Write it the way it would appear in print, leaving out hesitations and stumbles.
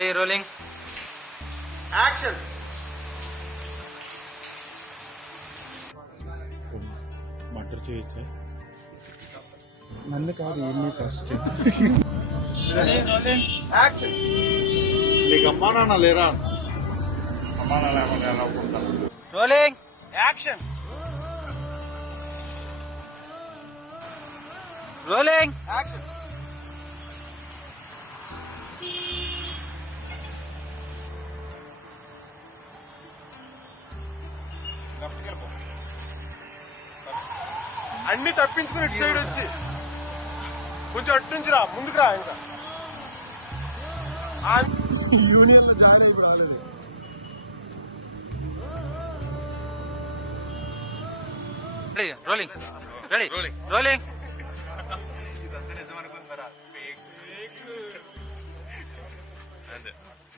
Rolling action. Murder చేయొచ్చా? నన్ను కాదు ఏమీ ఫస్ట్. యాక్షన్. నీకు అమ్మా నాన్న లేరా? అమ్మా నాన్న లేకుండా ఎలా ఒప్పుకుంటాను? Rolling action. Rolling action. అన్ని తప్పించుకుని ఇటు సైడ్ వచ్చి కొంచెం అటు నుంచి రా, ముందుకు రా. ఇంకా రోలింగ్ రెడీ రోలింగ్.